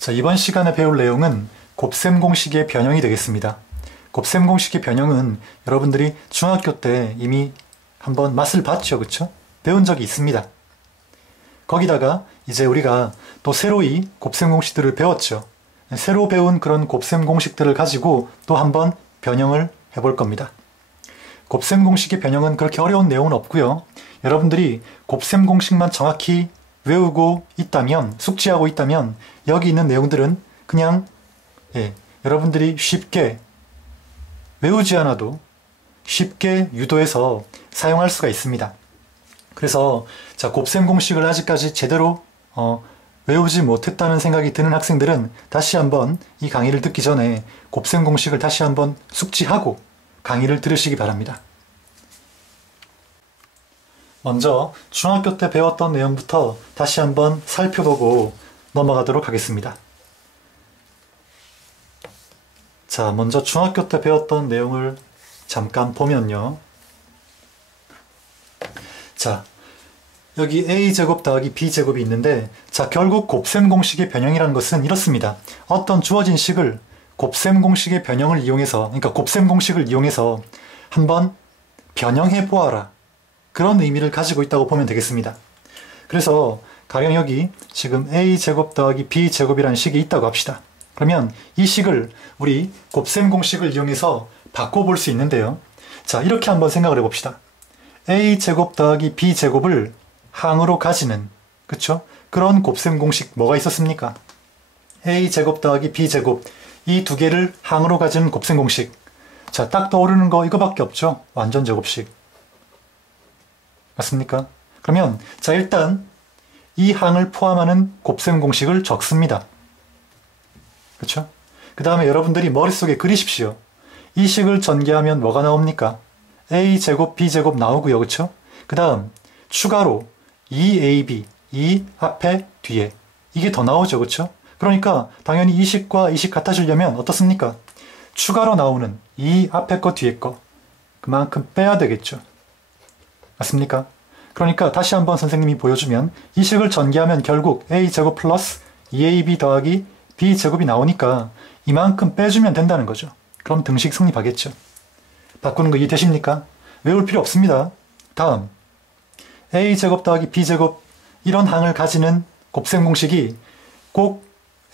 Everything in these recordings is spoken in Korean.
자, 이번 시간에 배울 내용은 곱셈 공식의 변형이 되겠습니다. 곱셈 공식의 변형은 여러분들이 중학교 때 이미 한번 맛을 봤죠, 그쵸? 배운 적이 있습니다. 거기다가 이제 우리가 또 새로이 곱셈 공식들을 배웠죠. 새로 배운 그런 곱셈 공식들을 가지고 또 한번 변형을 해볼 겁니다. 곱셈 공식의 변형은 그렇게 어려운 내용은 없고요. 여러분들이 곱셈 공식만 정확히 외우고 있다면, 숙지하고 있다면 여기 있는 내용들은 그냥 여러분들이 쉽게 외우지 않아도 쉽게 유도해서 사용할 수가 있습니다. 그래서 자, 곱셈 공식을 아직까지 제대로 외우지 못했다는 생각이 드는 학생들은 다시 한번 이 강의를 듣기 전에 곱셈 공식을 다시 한번 숙지하고 강의를 들으시기 바랍니다. 먼저 중학교 때 배웠던 내용부터 다시 한번 살펴보고 넘어가도록 하겠습니다. 자, 먼저 중학교 때 배웠던 내용을 잠깐 보면요. 자, 여기 a제곱 더하기 b제곱이 있는데, 자, 결국 곱셈 공식의 변형이라는 것은 이렇습니다. 어떤 주어진 식을 곱셈 공식의 변형을 이용해서, 그러니까 곱셈 공식을 이용해서 한번 변형해 보아라, 그런 의미를 가지고 있다고 보면 되겠습니다. 그래서 가령 여기 지금 a제곱 더하기 b제곱이라는 식이 있다고 합시다. 그러면 이 식을 우리 곱셈 공식을 이용해서 바꿔볼 수 있는데요. 자, 이렇게 한번 생각을 해봅시다. a제곱 더하기 b제곱을 항으로 가지는, 그쵸? 그런 곱셈 공식 뭐가 있었습니까? a제곱 더하기 b제곱, 이 두 개를 항으로 가지는 곱셈 공식. 자, 딱 떠오르는 거 이거밖에 없죠? 완전 제곱식. 맞습니까? 그러면 자, 일단 이 항을 포함하는 곱셈 공식을 적습니다. 그렇죠? 그 다음에 여러분들이 머릿속에 그리십시오. 이 식을 전개하면 뭐가 나옵니까? a제곱 b제곱 나오고요. 그렇죠? 그 다음 추가로 2ab, 이 앞에 뒤에 이게 더 나오죠. 그렇죠? 그러니까 당연히 이 식과 이 식 같아지려면 어떻습니까? 추가로 나오는 이 앞에 거 뒤에 거 그만큼 빼야 되겠죠. 맞습니까? 그러니까 다시 한번 선생님이 보여주면 이 식을 전개하면 결국 a제곱 플러스 2ab 더하기 b제곱이 나오니까 이만큼 빼주면 된다는 거죠. 그럼 등식 성립하겠죠. 바꾸는 거 이해되십니까? 외울 필요 없습니다. 다음 a제곱 더하기 b제곱, 이런 항을 가지는 곱셈 공식이 꼭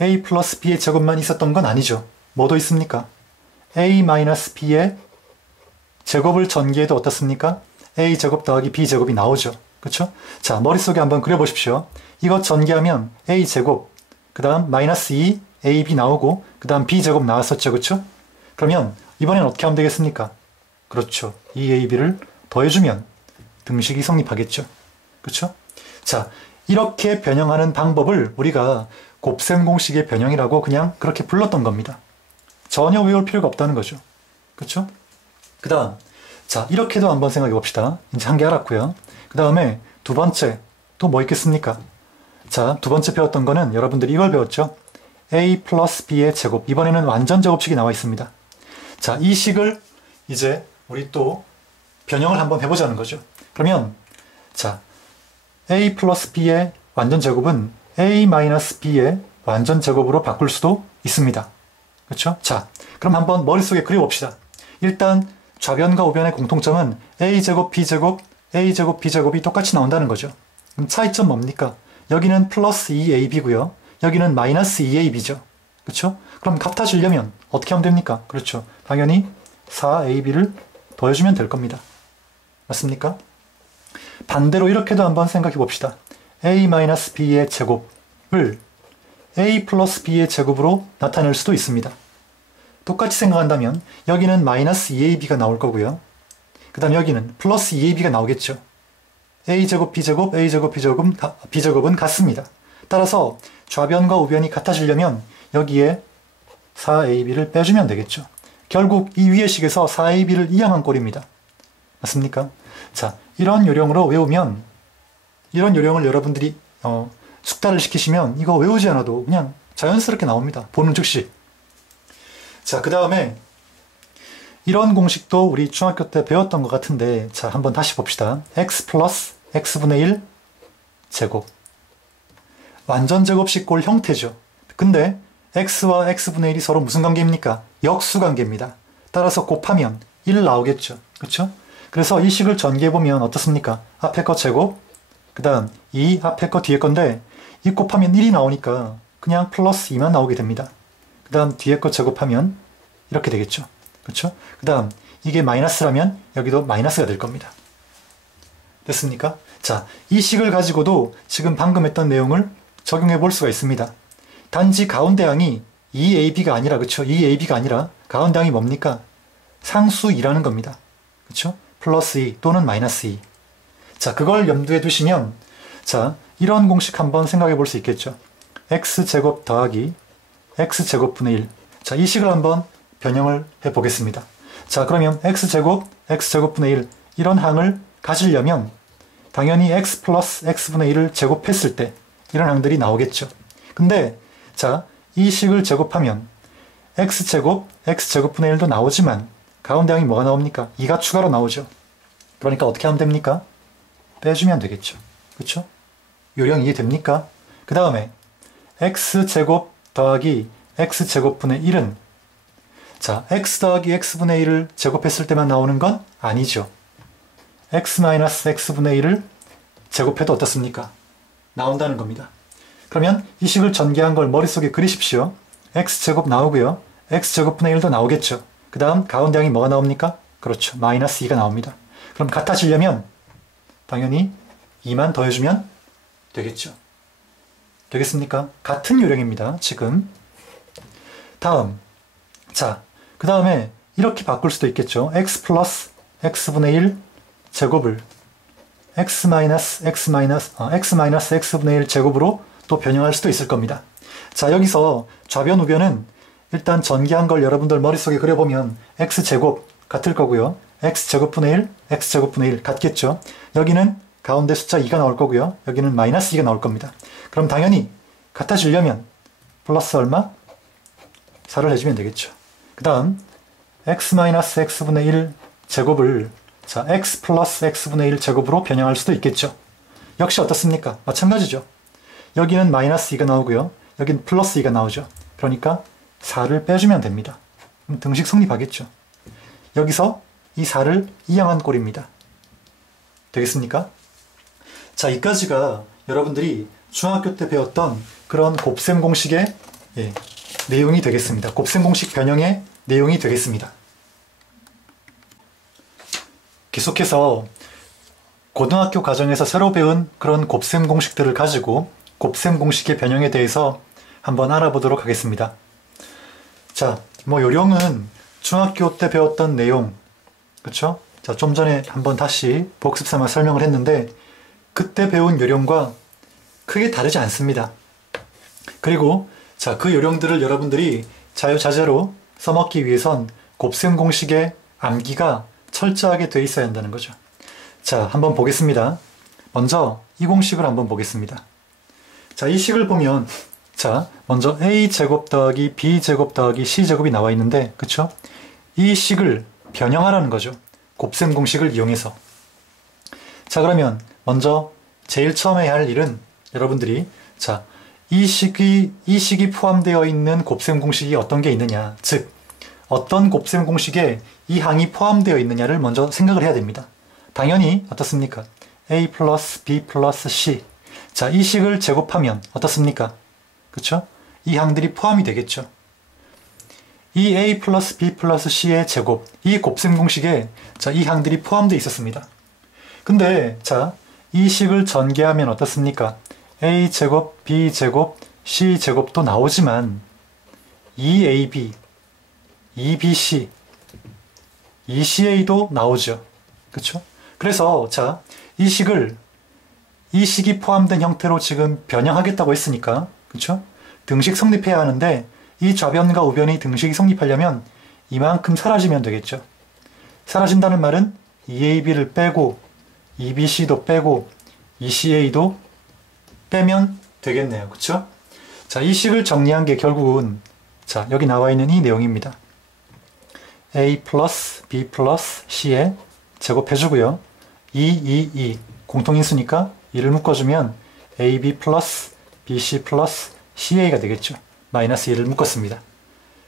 a 플러스 b의 제곱만 있었던 건 아니죠. 뭐도 있습니까? a 마이너스 b의 제곱을 전개해도 어떻습니까? a제곱 더하기 b제곱이 나오죠. 그쵸? 자, 머릿속에 한번 그려보십시오. 이거 전개하면 a제곱, 그 다음 마이너스 2ab 나오고, 그 다음 b제곱 나왔었죠. 그쵸? 그러면 이번엔 어떻게 하면 되겠습니까? 그렇죠. 2ab를 더해주면 등식이 성립하겠죠. 그쵸? 자, 이렇게 변형하는 방법을 우리가 곱셈 공식의 변형이라고 그냥 그렇게 불렀던 겁니다. 전혀 외울 필요가 없다는 거죠. 그쵸? 그 다음 자, 이렇게도 한번 생각해 봅시다. 이제 한 개 알았고요. 그 다음에 두 번째 또 뭐 있겠습니까? 자, 두 번째 배웠던 거는 여러분들이 이걸 배웠죠. a 플러스 b의 제곱, 이번에는 완전 제곱식이 나와 있습니다. 자, 이 식을 이제 우리 또 변형을 한번 해보자는 거죠. 그러면 자, a 플러스 b의 완전 제곱은 a 마이너스 b의 완전 제곱으로 바꿀 수도 있습니다. 그렇죠? 자, 그럼 한번 머릿속에 그려봅시다. 일단 좌변과 우변의 공통점은 a제곱 b제곱, a제곱 b제곱이 똑같이 나온다는 거죠. 그럼 차이점 뭡니까? 여기는 플러스 2ab고요. 여기는 마이너스 2ab죠. 그렇죠? 그럼 같아지려면 어떻게 하면 됩니까? 그렇죠. 당연히 4ab를 더해주면 될 겁니다. 맞습니까? 반대로 이렇게도 한번 생각해 봅시다. a-b의 제곱을 a 플러스 b의 제곱으로 나타낼 수도 있습니다. 똑같이 생각한다면 여기는 마이너스 2ab가 나올 거고요. 그 다음 여기는 플러스 2ab가 나오겠죠. a제곱 b제곱, a제곱 b제곱은 같습니다. 따라서 좌변과 우변이 같아지려면 여기에 4ab를 빼주면 되겠죠. 결국 이 위의 식에서 4ab를 이항한 꼴입니다. 맞습니까? 자, 이런 요령으로 외우면, 이런 요령을 여러분들이 숙달을 시키시면 이거 외우지 않아도 그냥 자연스럽게 나옵니다. 보는 즉시. 자, 그 다음에 이런 공식도 우리 중학교 때 배웠던 것 같은데, 자, 한번 다시 봅시다. x 플러스 x분의 1 제곱. 완전 제곱식 꼴 형태죠. 근데 x와 x분의 1이 서로 무슨 관계입니까? 역수관계입니다. 따라서 곱하면 1 나오겠죠. 그렇죠? 그래서 이 식을 전개해보면 어떻습니까? 앞에 거 제곱, 그 다음 2 앞에 거 뒤에 건데 이 곱하면 1이 나오니까 그냥 플러스 2만 나오게 됩니다. 그 다음 뒤에 거 제곱하면 이렇게 되겠죠. 그렇죠? 그 다음 이게 마이너스라면 여기도 마이너스가 될 겁니다. 됐습니까? 자, 이 식을 가지고도 지금 방금 했던 내용을 적용해 볼 수가 있습니다. 단지 가운데 항이 2ab가 아니라, 그쵸? 2ab가 아니라 가운데 항이 뭡니까? 상수 2라는 겁니다. 그쵸? 플러스 2 또는 마이너스 2. 자, 그걸 염두에 두시면, 자, 이런 공식 한번 생각해 볼 수 있겠죠. x제곱 더하기 x제곱분의 1. 자, 이 식을 한번 변형을 해 보겠습니다. 자, 그러면 x제곱분의 1 이런 항을 가지려면 당연히 x 플러스 x분의 1을 제곱했을 때 이런 항들이 나오겠죠. 근데 자, 이 식을 제곱하면 x제곱분의 1도 나오지만 가운데 항이 뭐가 나옵니까? 2가 추가로 나오죠. 그러니까 어떻게 하면 됩니까? 빼주면 되겠죠. 그렇죠? 요령 이해됩니까? 그 다음에 x제곱 더하기 x제곱분의 1은 자, x 더하기 x분의 1을 제곱했을 때만 나오는 건 아니죠. x 마이너스 x분의 1을 제곱해도 어떻습니까? 나온다는 겁니다. 그러면 이 식을 전개한 걸 머릿속에 그리십시오. x제곱 나오고요. x제곱분의 1도 나오겠죠. 그 다음 가운데 항이 뭐가 나옵니까? 그렇죠. 마이너스 2가 나옵니다. 그럼 같아지려면 당연히 2만 더해주면 되겠죠. 되겠습니까? 같은 요령입니다. 지금. 다음. 자, 그 다음에 이렇게 바꿀 수도 있겠죠. x 플러스 x분의 1 제곱을 x 마이너스 x분의 1 제곱으로 또 변형할 수도 있을 겁니다. 자, 여기서 좌변 우변은 일단 전개한 걸 여러분들 머릿속에 그려보면 x제곱 같을 거고요. x제곱분의 1 같겠죠. 여기는 가운데 숫자 2가 나올 거고요. 여기는 마이너스 2가 나올 겁니다. 그럼 당연히 같아지려면 플러스 얼마? 4를 해주면 되겠죠. 그 다음 x 마이너스 x분의 1 제곱을 자, x 플러스 x분의 1 제곱으로 변형할 수도 있겠죠. 역시 어떻습니까? 마찬가지죠. 여기는 마이너스 2가 나오고요. 여기는 플러스 2가 나오죠. 그러니까 4를 빼주면 됩니다. 그럼 등식 성립하겠죠. 여기서 이 4를 이항한 꼴입니다. 되겠습니까? 자, 이까지가 여러분들이 중학교 때 배웠던 그런 곱셈 공식의 내용이 되겠습니다. 곱셈 공식 변형의 내용이 되겠습니다. 계속해서 고등학교 과정에서 새로 배운 그런 곱셈 공식들을 가지고 곱셈 공식의 변형에 대해서 한번 알아보도록 하겠습니다. 자, 뭐 요령은 중학교 때 배웠던 내용, 그쵸? 자, 좀 전에 한번 다시 복습 삼아 설명을 했는데 그때 배운 요령과 크게 다르지 않습니다. 그리고 자, 그 요령들을 여러분들이 자유자재로 써먹기 위해선 곱셈 공식의 암기가 철저하게 돼 있어야 한다는 거죠. 자, 한번 보겠습니다. 먼저 이 공식을 한번 보겠습니다. 자, 이 식을 보면 자, 먼저 a제곱 더하기 b제곱 더하기 c제곱이 나와 있는데 그쵸? 이 식을 변형하라는 거죠. 곱셈 공식을 이용해서. 자, 그러면 먼저 제일 처음에 해야 할 일은 여러분들이 자, 이 식이 포함되어 있는 곱셈 공식이 어떤 게 있느냐, 즉 어떤 곱셈 공식에 이 항이 포함되어 있느냐를 먼저 생각을 해야 됩니다. 당연히 어떻습니까? a 플러스 b 플러스 c. 자, 이 식을 제곱하면 어떻습니까? 그쵸? 이 항들이 포함이 되겠죠. 이 a 플러스 b 플러스 c의 제곱, 이 곱셈 공식에 자, 이 항들이 포함되어 있었습니다. 근데 자, 이 식을 전개하면 어떻습니까? a제곱, b제곱, c제곱도 나오지만 2ab, 2bc, 2ca도 나오죠. 그쵸? 그래서 자, 이 식이 포함된 형태로 지금 변형하겠다고 했으니까 그쵸? 등식 성립해야 하는데 이 좌변과 우변이 등식이 성립하려면 이만큼 사라지면 되겠죠. 사라진다는 말은 2ab를 빼고 2bc도 빼고 2ca도 빼면 되겠네요. 그쵸? 자, 이 식을 정리한 게 결국은 자, 여기 나와 있는 이 내용입니다. a 플러스 b 플러스 c에 제곱해주고요. 2 공통인수니까 2를 묶어주면 ab 플러스 bc 플러스 ca가 되겠죠. 마이너스 1을 묶었습니다.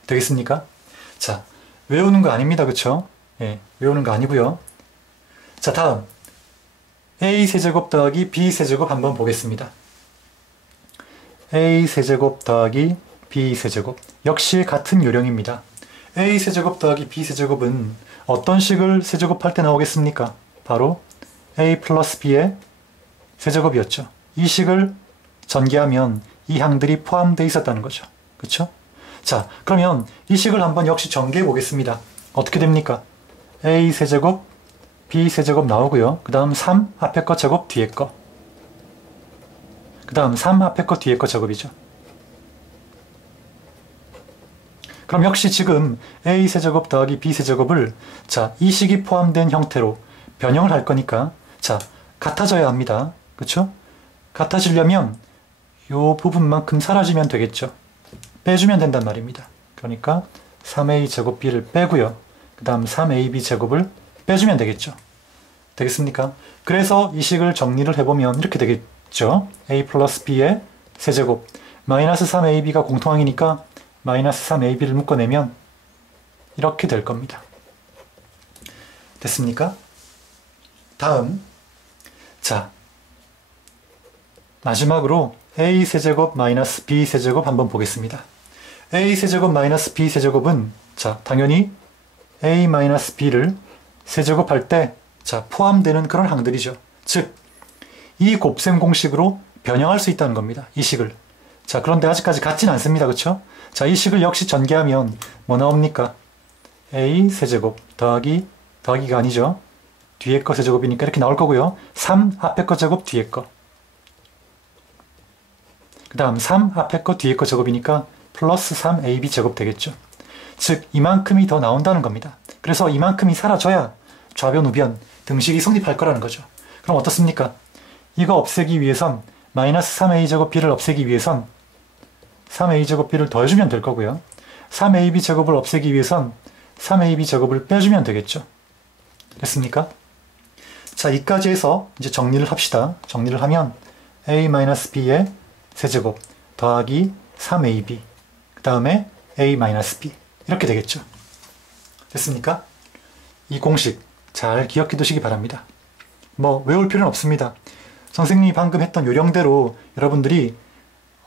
되겠습니까? 자, 외우는 거 아닙니다. 그쵸? 예, 외우는 거 아니고요. 자, 다음 a세제곱 더하기 b세제곱 한번 보겠습니다. a세제곱 더하기 b세제곱 역시 같은 요령입니다. a세제곱 더하기 b세제곱은 어떤 식을 세제곱할 때 나오겠습니까? 바로 a 플러스 b의 세제곱이었죠. 이 식을 전개하면 이 항들이 포함되어 있었다는 거죠. 그렇죠? 자, 그러면 이 식을 한번 역시 전개해 보겠습니다. 어떻게 됩니까? a 세제곱 b 세제곱 나오고요. 그 다음 3 앞에 거 제곱 뒤에 거. 그 다음 3 앞에 거 뒤에 거 제곱이죠. 그럼 역시 지금 a 세제곱 더하기 b 세제곱을 자, 이 식이 포함된 형태로 변형을 할 거니까 자, 같아져야 합니다. 그렇죠? 같아지려면 요 부분만큼 사라지면 되겠죠. 빼주면 된단 말입니다. 그러니까 3a 제곱 b를 빼고요. 그 다음 3ab 제곱을 빼주면 되겠죠. 되겠습니까? 그래서 이 식을 정리를 해보면 이렇게 되겠죠. a 플러스 b의 세제곱 마이너스 3ab가 공통항이니까 마이너스 3ab를 묶어내면 이렇게 될 겁니다. 됐습니까? 다음 자, 마지막으로 a세제곱 마이너스 b세제곱 한번 보겠습니다. a세제곱 마이너스 b세제곱은 자, 당연히 a 마이너스 b를 세제곱할 때 자, 포함되는 그런 항들이죠. 즉, 이 곱셈 공식으로 변형할 수 있다는 겁니다. 이 식을. 자, 그런데 아직까지 같진 않습니다. 그렇죠? 자, 이 식을 역시 전개하면 뭐 나옵니까? a 세제곱 더하기가 아니죠. 뒤에 거 세제곱이니까 이렇게 나올 거고요. 3 앞에 거 제곱 뒤에 거. 그 다음 3 앞에 거 뒤에 거 제곱이니까 플러스 3ab 제곱 되겠죠. 즉 이만큼이 더 나온다는 겁니다. 그래서 이만큼이 사라져야 좌변 우변 등식이 성립할 거라는 거죠. 그럼 어떻습니까? 이거 없애기 위해선 마이너스 3a 제곱 b를 없애기 위해선 3a 제곱 b를 더해주면 될 거고요. 3ab 제곱을 없애기 위해선 3ab 제곱을 빼주면 되겠죠. 됐습니까? 자, 이까지 해서 이제 정리를 합시다. 정리를 하면 a-b의 세제곱 더하기 3ab 그 다음에 a-b 이렇게 되겠죠. 됐습니까? 이 공식 잘 기억해 두시기 바랍니다. 뭐 외울 필요는 없습니다. 선생님이 방금 했던 요령대로 여러분들이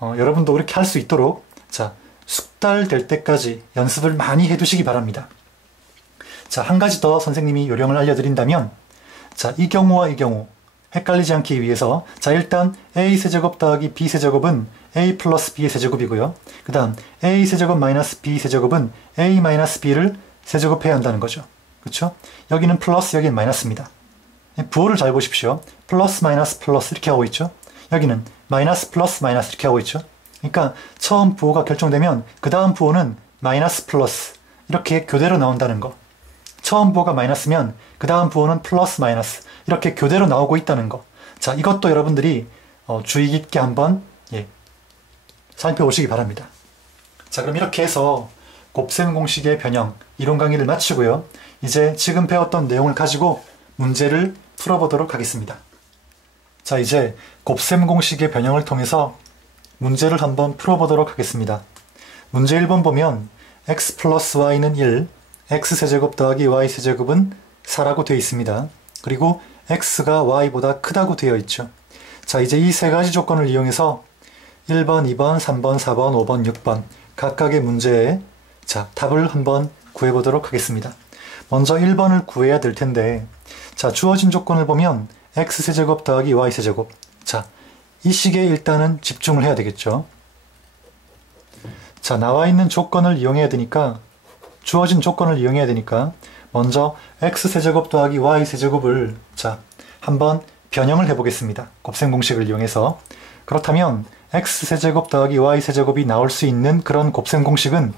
여러분도 그렇게 할 수 있도록 자, 숙달 될 때까지 연습을 많이 해 두시기 바랍니다. 자, 한 가지 더 선생님이 요령을 알려드린다면 자, 이 경우와 이 경우 헷갈리지 않기 위해서 자, 일단 a세제곱 더하기 b세제곱은 a 플러스 b의 세제곱이고요. 그 다음 a세제곱 마이너스 b세제곱은 a 마이너스 b를 세제곱해야 한다는 거죠. 그렇죠? 여기는 플러스, 여기는 마이너스입니다. 부호를 잘 보십시오. 플러스 마이너스 플러스 이렇게 하고 있죠. 여기는 마이너스 플러스 마이너스 이렇게 하고 있죠. 그러니까 처음 부호가 결정되면 그 다음 부호는 마이너스 플러스 이렇게 교대로 나온다는 거. 처음 부호가 마이너스면 그 다음 부호는 플러스 마이너스 이렇게 교대로 나오고 있다는 거. 자, 이것도 여러분들이 주의 깊게 한번 살펴보시기 바랍니다. 자, 그럼 이렇게 해서 곱셈 공식의 변형 이론 강의를 마치고요. 이제 지금 배웠던 내용을 가지고 문제를 풀어보도록 하겠습니다. 자, 이제 곱셈 공식의 변형을 통해서 문제를 한번 풀어보도록 하겠습니다. 문제 1번 보면 x 플러스 y는 1, x세제곱 더하기 y세제곱은 4라고 되어 있습니다. 그리고 x가 y보다 크다고 되어 있죠. 자, 이제 이 세 가지 조건을 이용해서 1번, 2번, 3번, 4번, 5번, 6번 각각의 문제에 자, 답을 한번 구해보도록 하겠습니다. 먼저 1번을 구해야 될 텐데 자, 주어진 조건을 보면 x세제곱 더하기 y세제곱 자, 이 식에 일단은 집중을 해야 되겠죠. 자, 나와 있는 조건을 이용해야 되니까 주어진 조건을 이용해야 되니까 먼저 x세제곱 더하기 y세제곱을 자, 한번 변형을 해보겠습니다. 곱셈 공식을 이용해서. 그렇다면 x세제곱 더하기 y세제곱이 나올 수 있는 그런 곱셈 공식은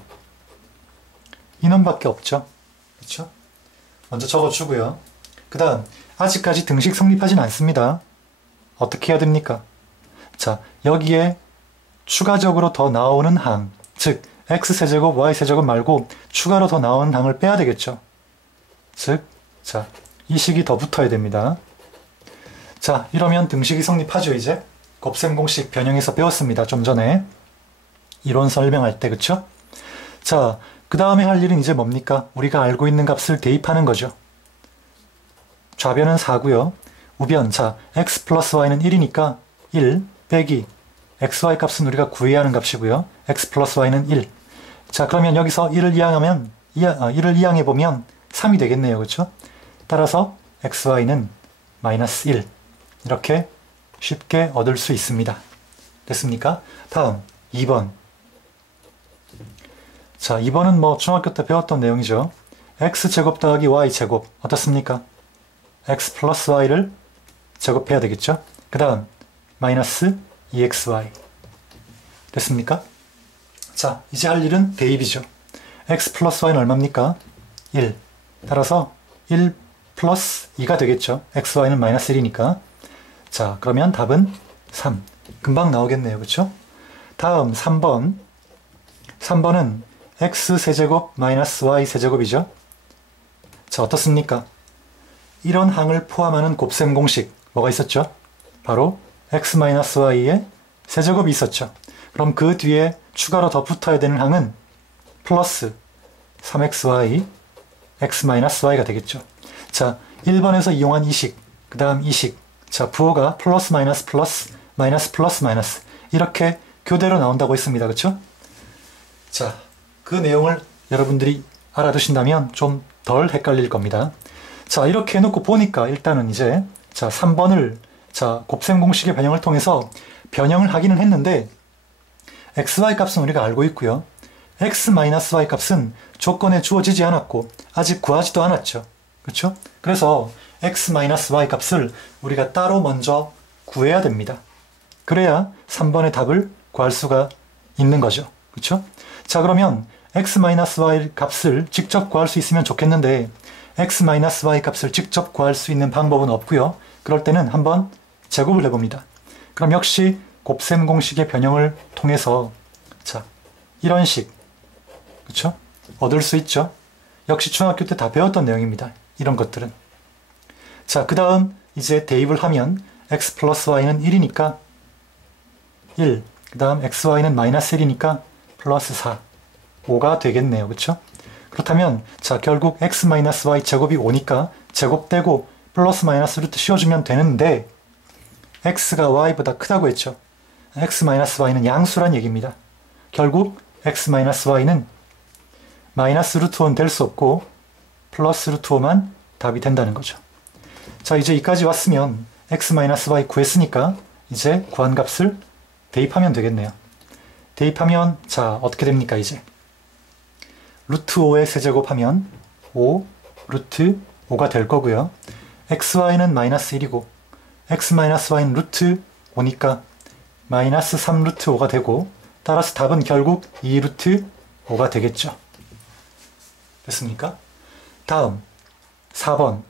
이놈밖에 없죠. 그렇죠? 먼저 적어주고요. 그 다음 아직까지 등식 성립하진 않습니다. 어떻게 해야 됩니까? 자, 여기에 추가적으로 더 나오는 항, 즉 x세제곱 y세제곱 말고 추가로 더 나오는 항을 빼야 되겠죠. 즉, 자, 이 식이 더 붙어야 됩니다. 자, 이러면 등식이 성립하죠. 이제 곱셈 공식 변형해서 배웠습니다. 좀 전에 이론 설명할 때, 그쵸? 자, 그 다음에 할 일은 이제 뭡니까? 우리가 알고 있는 값을 대입하는 거죠. 좌변은 4고요. 우변, 자, x 플러스 y는 1이니까 1 빼기 xy 값은 우리가 구해야 하는 값이고요. x 플러스 y는 1. 자, 그러면 여기서 1을 이항하면 1을 이항해보면 3이 되겠네요. 그렇죠? 따라서 xy는 마이너스 1 이렇게 쉽게 얻을 수 있습니다. 됐습니까? 다음 2번. 자, 2번은 뭐 중학교 때 배웠던 내용이죠. x제곱 더하기 y제곱 어떻습니까? x 플러스 y를 제곱해야 되겠죠? 그 다음 마이너스 2xy 됐습니까? 자, 이제 할 일은 대입이죠. x 플러스 y는 얼마입니까? 1. 따라서 1 플러스 2가 되겠죠. xy는 마이너스 1이니까. 자, 그러면 답은 3. 금방 나오겠네요. 그렇죠? 다음 3번. 3번은 x세제곱 마이너스 y세제곱이죠. 자, 어떻습니까? 이런 항을 포함하는 곱셈 공식 뭐가 있었죠? 바로 x 마이너스 y의 세제곱이 있었죠. 그럼 그 뒤에 추가로 더 붙어야 되는 항은 플러스 3xy x 마이너스 y가 되겠죠. 자, 1번에서 이용한 이식, 그 다음 이식. 자, 부호가 플러스 마이너스 플러스 마이너스 플러스 마이너스 이렇게 교대로 나온다고 했습니다. 그렇죠? 자, 그 내용을 여러분들이 알아두신다면 좀 덜 헷갈릴 겁니다. 자, 이렇게 해놓고 보니까 일단은 이제 자 3번을 자 곱셈 공식의 변형을 통해서 변형을 하기는 했는데 xy 값은 우리가 알고 있고요. x-y 값은 조건에 주어지지 않았고 아직 구하지도 않았죠. 그렇죠? 그래서 x-y 값을 우리가 따로 먼저 구해야 됩니다. 그래야 3번의 답을 구할 수가 있는 거죠. 그렇죠? 자, 그러면 x-y 값을 직접 구할 수 있으면 좋겠는데 x-y 값을 직접 구할 수 있는 방법은 없고요. 그럴 때는 한번 제곱을 해봅니다. 그럼 역시 곱셈 공식의 변형을 통해서 자 이런 식 그렇죠? 얻을 수 있죠. 역시 중학교 때 다 배웠던 내용입니다. 이런 것들은. 자, 그 다음 이제 대입을 하면 x 플러스 y는 1이니까 1, 그 다음 xy는 마이너스 1이니까 플러스 4, 5가 되겠네요. 그렇죠? 그렇다면 자 결국 x-y 제곱이 5니까 제곱되고 플러스 마이너스 루트 씌워주면 되는데 x가 y보다 크다고 했죠. x-y는 양수란 얘기입니다. 결국 x-y는 마이너스 루트 5는 될 수 없고 플러스 루트 5만 답이 된다는 거죠. 자, 이제 여기까지 왔으면 x-y 구했으니까 이제 구한 값을 대입하면 되겠네요. 대입하면 자 어떻게 됩니까? 이제 루트 5의 세제곱하면 5 루트 5가 될 거고요. xy는 마이너스 1이고 x-y는 루트 5니까 마이너스 3 루트 5가 되고 따라서 답은 결국 2 루트 5가 되겠죠. 됐습니까? 다음 4번.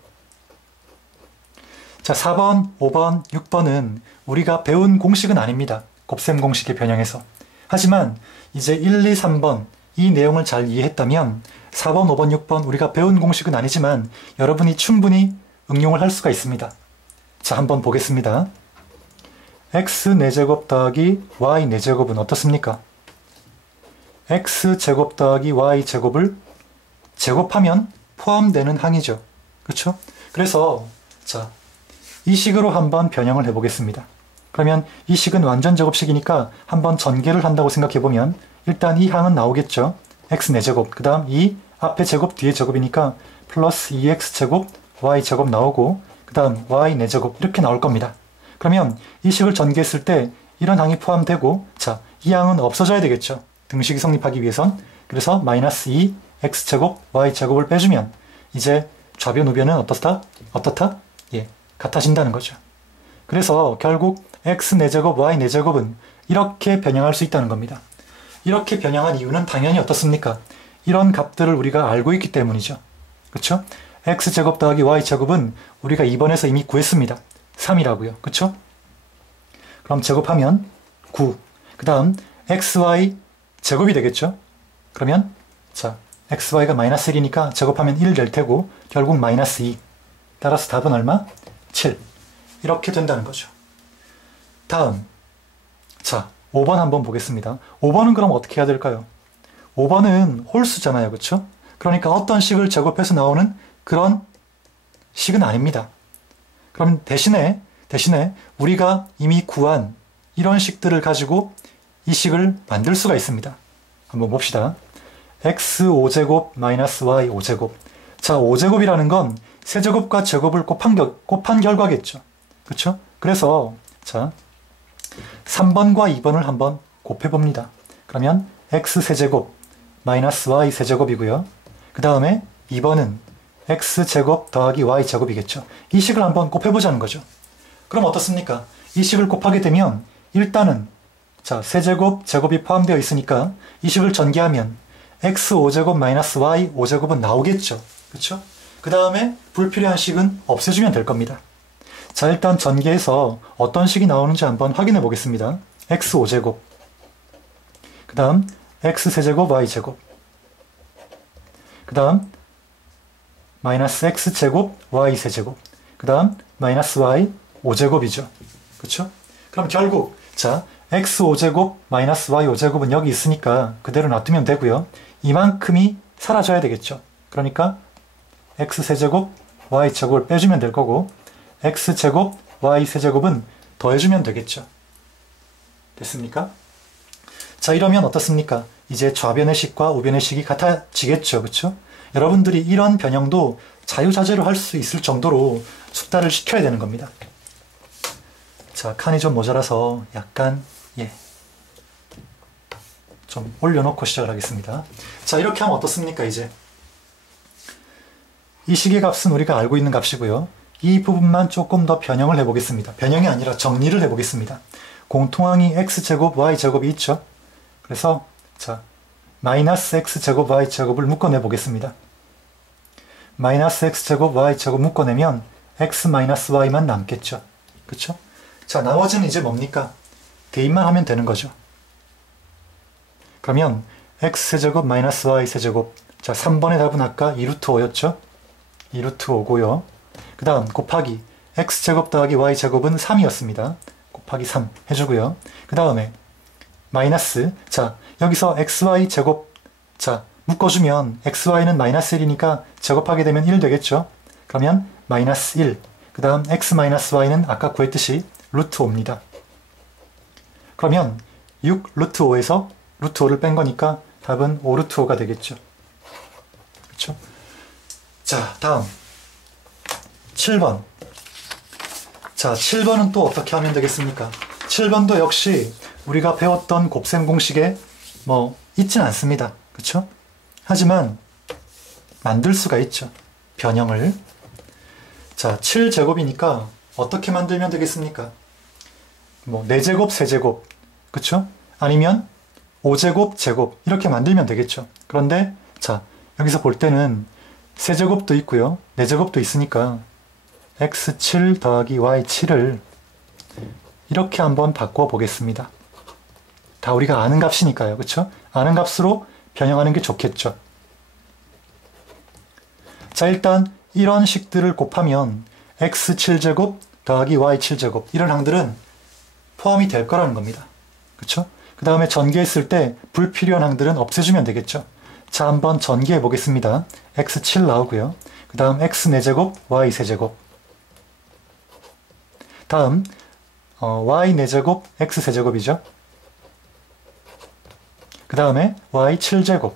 자, 4번, 5번, 6번은 우리가 배운 공식은 아닙니다. 곱셈 공식의 변형에서. 하지만 이제 1, 2, 3번 이 내용을 잘 이해했다면 4번, 5번, 6번 우리가 배운 공식은 아니지만 여러분이 충분히 응용을 할 수가 있습니다. 자, 한번 보겠습니다. x 4제곱 더하기 y 4제곱은 어떻습니까? x제곱 더하기 y제곱을 제곱하면 포함되는 항이죠. 그렇죠? 그래서 자, 이 식으로 한번 변형을 해보겠습니다. 그러면 이 식은 완전 제곱식이니까 한번 전개를 한다고 생각해보면 일단 이 항은 나오겠죠. x 4제곱, 그 다음 이 앞에 제곱 뒤에 제곱이니까 플러스 2x제곱 y제곱 나오고 그 다음 y 4제곱 이렇게 나올 겁니다. 그러면 이 식을 전개했을 때 이런 항이 포함되고 자, 이 항은 없어져야 되겠죠. 등식이 성립하기 위해선. 그래서 마이너스 2x제곱 y제곱을 빼주면 이제 좌변 우변은 어떻다? 예, 같아진다는 거죠. 그래서 결국 x 4제곱 y 4제곱은 이렇게 변형할 수 있다는 겁니다. 이렇게 변형한 이유는 당연히 어떻습니까? 이런 값들을 우리가 알고 있기 때문이죠. 그렇죠? x제곱 더하기 y제곱은 우리가 2번에서 이미 구했습니다. 3이라고요. 그렇죠? 그럼 제곱하면 9. 그 다음 xy 제곱이 되겠죠? 그러면 자 xy가 마이너스 1이니까 제곱하면 1 될 테고 결국 마이너스 2. 따라서 답은 얼마? 7. 이렇게 된다는 거죠. 다음 자 5번 한번 보겠습니다. 5번은 그럼 어떻게 해야 될까요? 5번은 홀수잖아요. 그쵸? 그러니까 어떤 식을 제곱해서 나오는 그런 식은 아닙니다. 그럼 대신에 우리가 이미 구한 이런 식들을 가지고 이 식을 만들 수가 있습니다. 한번 봅시다. x5제곱 마이너스 y5제곱. 자, 5제곱이라는 건 세제곱과 제곱을 곱한 결과겠죠. 그렇죠? 그래서 자 3번과 2번을 한번 곱해봅니다. 그러면 x세제곱 마이너스 y세제곱이고요. 그 다음에 2번은 x제곱 더하기 y제곱이겠죠. 이 식을 한번 곱해보자는 거죠. 그럼 어떻습니까? 이 식을 곱하게 되면 일단은 자 세제곱, 제곱이 포함되어 있으니까 이 식을 전개하면 x5제곱 마이너스 y5제곱은 나오겠죠. 그렇죠? 그 다음에 불필요한 식은 없애주면 될 겁니다. 자, 일단 전개해서 어떤 식이 나오는지 한번 확인해 보겠습니다. x5제곱, 그 다음 x세제곱 y제곱, 그 다음 마이너스 x제곱 y세제곱, 그 다음 마이너스 y 5제곱이죠. 그렇죠? 그럼 결국 자 x5제곱 마이너스 y 5제곱은 여기 있으니까 그대로 놔두면 되고요. 이만큼이 사라져야 되겠죠. 그러니까 x세제곱 y제곱을 빼주면 될 거고 x제곱 y세제곱은 더해주면 되겠죠. 됐습니까? 자, 이러면 어떻습니까? 이제 좌변의 식과 우변의 식이 같아지겠죠. 그렇죠? 여러분들이 이런 변형도 자유자재로 할 수 있을 정도로 숙달을 시켜야 되는 겁니다. 자, 칸이 좀 모자라서 약간 좀 올려놓고 시작을 하겠습니다. 자, 이렇게 하면 어떻습니까? 이제 이 식의 값은 우리가 알고 있는 값이고요. 이 부분만 조금 더 변형을 해보겠습니다. 변형이 아니라 정리를 해보겠습니다. 공통항이 x제곱 y제곱이 있죠. 그래서 자 마이너스 x제곱 y제곱을 묶어내 보겠습니다. 마이너스 x제곱 y제곱 묶어내면 x 마이너스 y만 남겠죠. 그쵸? 자, 나머지는 이제 뭡니까? 대입만 하면 되는 거죠. 그러면 x세제곱 마이너스 y세제곱. 자, 3번의 답은 아까 2루트 5였죠? 2루트 5고요. 그 다음 곱하기 x제곱 더하기 y제곱은 3이었습니다. 곱하기 3 해주고요. 그 다음에 마이너스, 자 여기서 xy 제곱, 자 묶어주면 xy는 마이너스 1이니까 제곱하게 되면 1 되겠죠. 그러면 마이너스 1, 그 다음 x 마이너스 y는 아까 구했듯이 루트 5입니다. 그러면 6 루트 5에서 루트 5를 뺀 거니까 답은 5 루트 5가 되겠죠. 그렇죠? 자, 다음 7번. 자, 7번은 또 어떻게 하면 되겠습니까? 7번도 역시 우리가 배웠던 곱셈 공식에 뭐 있진 않습니다. 그쵸? 하지만 만들 수가 있죠. 변형을. 자, 7제곱이니까 어떻게 만들면 되겠습니까? 뭐 4제곱, 세제곱, 그쵸? 아니면 5제곱, 제곱 이렇게 만들면 되겠죠. 그런데 자, 여기서 볼 때는 세제곱도 있고요. 4제곱도 있으니까 x7 더하기 y7을 이렇게 한번 바꿔 보겠습니다. 다 우리가 아는 값이니까요. 그쵸? 아는 값으로 변형하는 게 좋겠죠. 자, 일단 이런 식들을 곱하면 x7제곱 더하기 y7제곱 이런 항들은 포함이 될 거라는 겁니다. 그쵸? 그 다음에 전개했을 때 불필요한 항들은 없애주면 되겠죠. 자, 한번 전개해 보겠습니다. x7 나오고요. 그 다음 x4제곱 y3제곱, 다음 y4제곱 x3제곱이죠. 그 다음에 y7제곱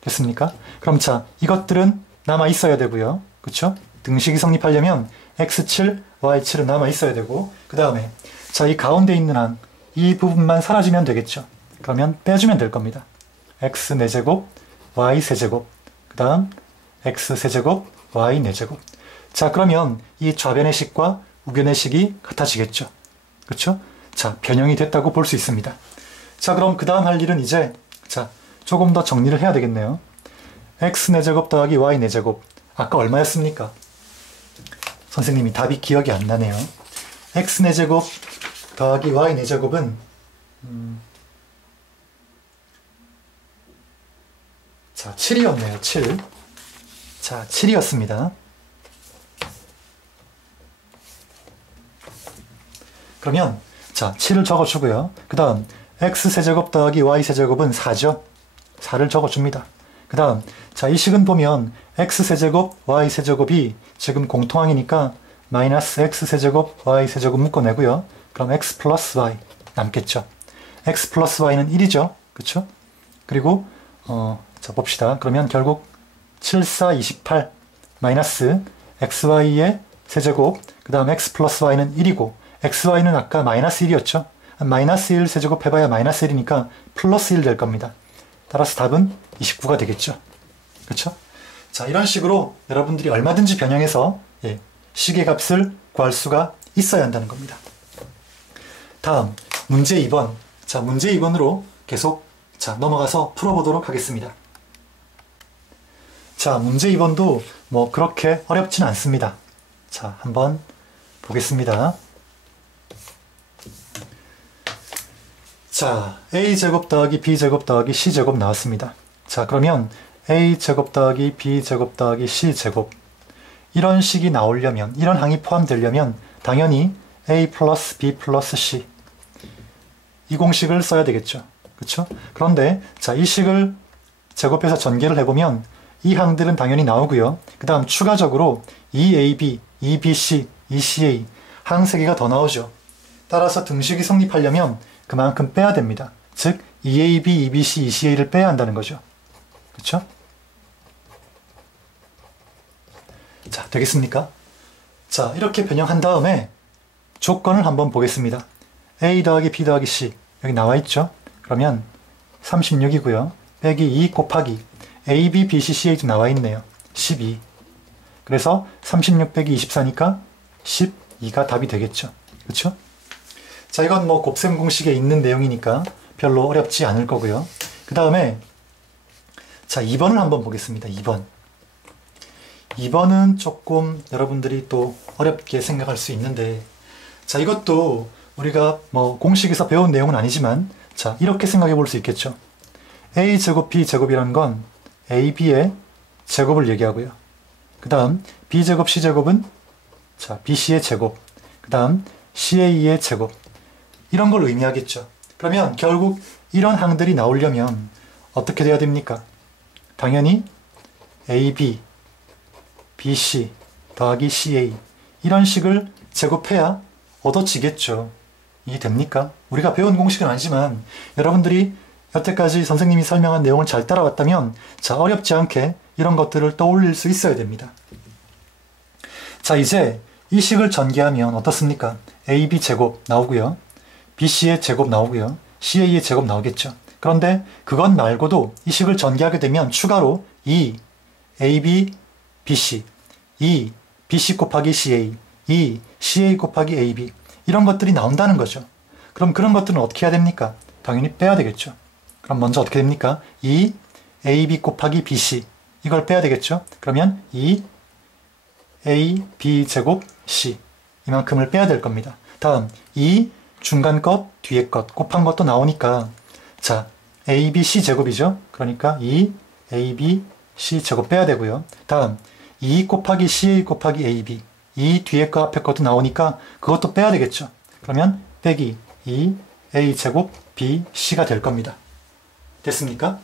됐습니까? 그럼 자, 이것들은 남아 있어야 되고요. 그쵸? 등식이 성립하려면 x7, y7은 남아 있어야 되고, 그 다음에 자, 이 가운데 있는 항, 이 부분만 사라지면 되겠죠. 그러면 빼주면 될 겁니다. x4제곱, y3제곱, 그 다음 x3제곱, y4제곱. 자, 그러면 이 좌변의 식과 우변의 식이 같아지겠죠. 그렇죠? 자, 변형이 됐다고 볼 수 있습니다. 자, 그럼 그 다음 할 일은 이제 자, 조금 더 정리를 해야 되겠네요. x4제곱 더하기 y4제곱. 아까 얼마였습니까? 선생님이 답이 기억이 안 나네요. x4제곱 더하기 y4제곱은 자, 7이었네요. 7. 자, 7이었습니다. 그러면 자, 7을 적어주고요. 그 다음 x세제곱 더하기 y세제곱은 4죠. 4를 적어줍니다. 그 다음 자, 이 식은 보면 x세제곱 y세제곱이 지금 공통항이니까 마이너스 x세제곱 y세제곱 묶어내고요. 그럼 x 플러스 y 남겠죠. x 플러스 y는 1이죠. 그쵸? 그리고 자 봅시다. 그러면 결국 7, 4, 28 마이너스 xy의 세제곱 그 다음 x 플러스 y는 1이고 xy는 아까 마이너스 1이었죠. 마이너스 1 세제곱 해봐야 마이너스 1이니까 플러스 1 될 겁니다. 따라서 답은 29가 되겠죠. 그렇죠? 자, 이런 식으로 여러분들이 얼마든지 변형해서 식의 값을 구할 수가 있어야 한다는 겁니다. 다음 문제 2번. 자, 문제 2번으로 계속 넘어가서 풀어보도록 하겠습니다. 자, 문제 2번도 뭐 그렇게 어렵진 않습니다. 자, 한번 보겠습니다. 자, a제곱 더하기 b제곱 더하기 c제곱 나왔습니다. 자, 그러면 a제곱 더하기 b제곱 더하기 c제곱 이런 식이 나오려면, 이런 항이 포함되려면 당연히 a 플러스 b 플러스 c 이 공식을 써야 되겠죠. 그쵸? 그런데 자, 이 식을 제곱해서 전개를 해보면 이 항들은 당연히 나오고요. 그 다음 추가적으로 2ab, 2bc, 2ca 항 3개가 더 나오죠. 따라서 등식이 성립하려면 그만큼 빼야 됩니다. 즉 2ab, 2bc, 2ca를 빼야 한다는 거죠. 그렇죠? 자, 되겠습니까? 자, 이렇게 변형한 다음에 조건을 한번 보겠습니다. a 더하기 b 더하기 c 여기 나와 있죠? 그러면 36이고요. 빼기 2 곱하기 ab, bc, ca도 나와 있네요. 12. 그래서 36 빼기 24니까 12가 답이 되겠죠. 그렇죠? 자, 이건 뭐 곱셈 공식에 있는 내용이니까 별로 어렵지 않을 거고요. 그 다음에 자, 2번을 한번 보겠습니다. 2번. 2번은 조금 여러분들이 또 어렵게 생각할 수 있는데 자, 이것도 우리가 뭐 공식에서 배운 내용은 아니지만 자, 이렇게 생각해 볼 수 있겠죠. a제곱 b제곱이란 건 ab의 제곱을 얘기하고요. 그 다음 b제곱 c제곱은 자, bc의 제곱, 그 다음 ca의 제곱 이런 걸 의미하겠죠. 그러면 결국 이런 항들이 나오려면 어떻게 돼야 됩니까? 당연히 ab, bc 더하기 ca 이런 식을 제곱해야 얻어지겠죠. 이게 됩니까? 우리가 배운 공식은 아니지만 여러분들이 여태까지 선생님이 설명한 내용을 잘 따라왔다면 자, 어렵지 않게 이런 것들을 떠올릴 수 있어야 됩니다. 자, 이제 이 식을 전개하면 어떻습니까? ab 제곱 나오고요. bc의 제곱 나오고요. ca의 제곱 나오겠죠. 그런데 그것 말고도 이 식을 전개하게 되면 추가로 2 ab, bc, 2 bc 곱하기 ca, 2 ca 곱하기 ab 이런 것들이 나온다는 거죠. 그럼 그런 것들은 어떻게 해야 됩니까? 당연히 빼야 되겠죠. 그럼 먼저 어떻게 됩니까? 2 ab 곱하기 bc 이걸 빼야 되겠죠. 그러면 2 a b 제곱 c 이만큼을 빼야 될 겁니다. 다음 2 중간 것 뒤에 것 곱한 것도 나오니까 자, a b c 제곱이죠. 그러니까 2 a b c 제곱 빼야 되고요. 다음 2 곱하기 ca 곱하기 ab 이 뒤에 거 앞에 것도 나오니까 그것도 빼야 되겠죠. 그러면 빼기 2 a 제곱 b c가 될 겁니다. 됐습니까?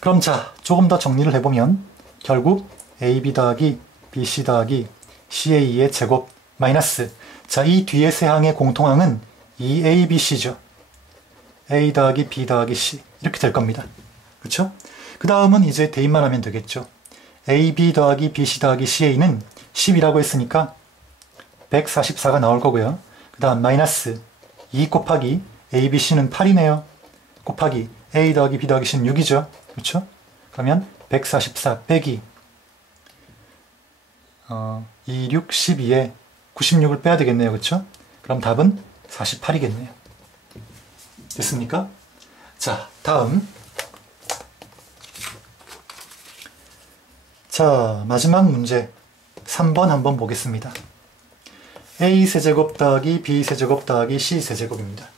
그럼 자, 조금 더 정리를 해보면 결국 ab 더하기 bc 더하기 ca의 제곱 마이너스 자, 이 뒤에 세 항의 공통항은 2abc죠. a 더하기 b 더하기 c 이렇게 될 겁니다. 그렇죠? 그 다음은 이제 대입만 하면 되겠죠. ab 더하기 bc 더하기 ca는 10이라고 했으니까 144가 나올 거고요. 그 다음 마이너스 2 곱하기 abc는 8이네요. 곱하기 a 더하기 b 더하기 c는 6이죠. 그렇죠? 그러면 144 빼기 2, 6, 12에 96을 빼야 되겠네요. 그렇죠? 그럼 답은 48이겠네요. 됐습니까? 자, 다음 자, 마지막 문제 3번 한번 보겠습니다. a세제곱 더하기 b세제곱 더하기 c세제곱입니다.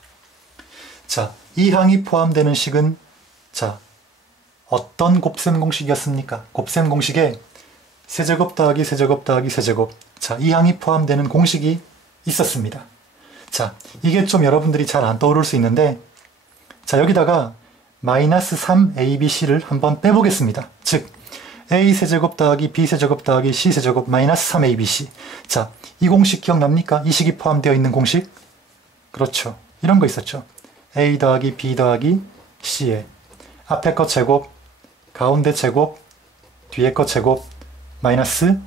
자, 이 항이 포함되는 식은 자, 어떤 곱셈 공식이었습니까? 곱셈 공식에 세제곱 더하기 세제곱 더하기 세제곱 자, 이 항이 포함되는 공식이 있었습니다. 자, 이게 좀 여러분들이 잘 안 떠오를 수 있는데 자, 여기다가 마이너스 3abc를 한번 빼보겠습니다. 즉 a세제곱 더하기 b세제곱 더하기 c세제곱 마이너스 3abc. 자, 이 공식 기억납니까? 이 식이 포함되어 있는 공식? 그렇죠. 이런 거 있었죠. a 더하기 b 더하기 c에 앞에 거 제곱, 가운데 제곱, 뒤에 거 제곱, 마이너스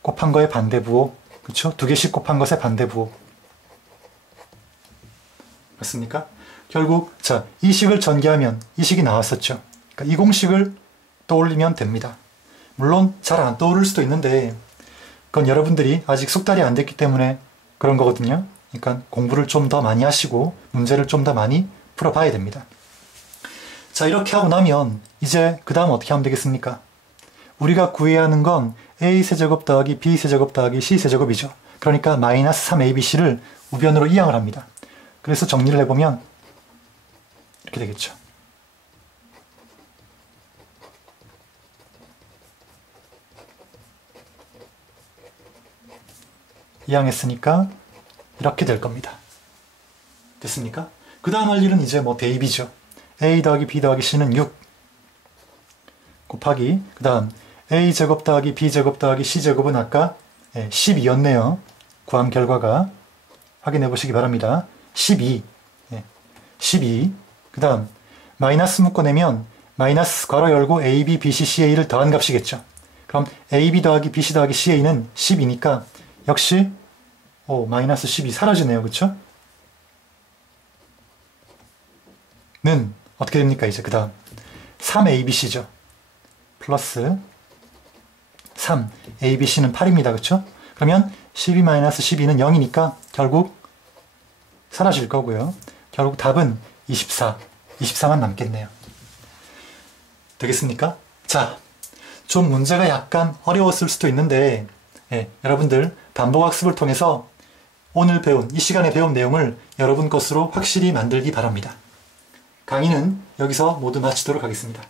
곱한 거의 반대부호. 그렇죠? 두 개씩 곱한 것의 반대부호. 맞습니까? 결국 자, 이 식을 전개하면 이 식이 나왔었죠. 그러니까 이 공식을 떠올리면 됩니다. 물론 잘 안 떠오를 수도 있는데 그건 여러분들이 아직 숙달이 안 됐기 때문에 그런 거거든요. 그러니까 공부를 좀 더 많이 하시고 문제를 좀 더 많이 풀어봐야 됩니다. 자, 이렇게 하고 나면 이제 그 다음 어떻게 하면 되겠습니까? 우리가 구해야 하는 건 a세제곱 더하기 b세제곱 더하기 c세제곱이죠. 그러니까 마이너스 3abc를 우변으로 이항을 합니다. 그래서 정리를 해보면 이렇게 되겠죠. 이항했으니까 이렇게 될 겁니다. 됐습니까? 그 다음 할 일은 이제 뭐 대입이죠. a 더하기 b 더하기 c는 6 곱하기 그 다음 a제곱 더하기 b제곱 더하기 c제곱은 아까 12였네요. 구한 결과가 확인해 보시기 바랍니다. 12 그 다음 마이너스 묶어내면 마이너스 괄호 열고 ab, bc, ca를 더한 값이겠죠. 그럼 ab 더하기 bc 더하기 ca는 10이니까 역시 마이너스 10이 사라지네요. 그쵸? 는 어떻게 됩니까? 이제 그 다음 3abc죠. 플러스 3 abc는 8입니다. 그쵸? 그러면 12-12는 0이니까 결국 사라질 거고요. 결국 답은 24만 남겠네요. 되겠습니까? 자, 좀 문제가 약간 어려웠을 수도 있는데 여러분들 반복학습을 통해서 오늘 배운, 이 시간에 배운 내용을 여러분 것으로 확실히 만들기 바랍니다. 강의는 여기서 모두 마치도록 하겠습니다.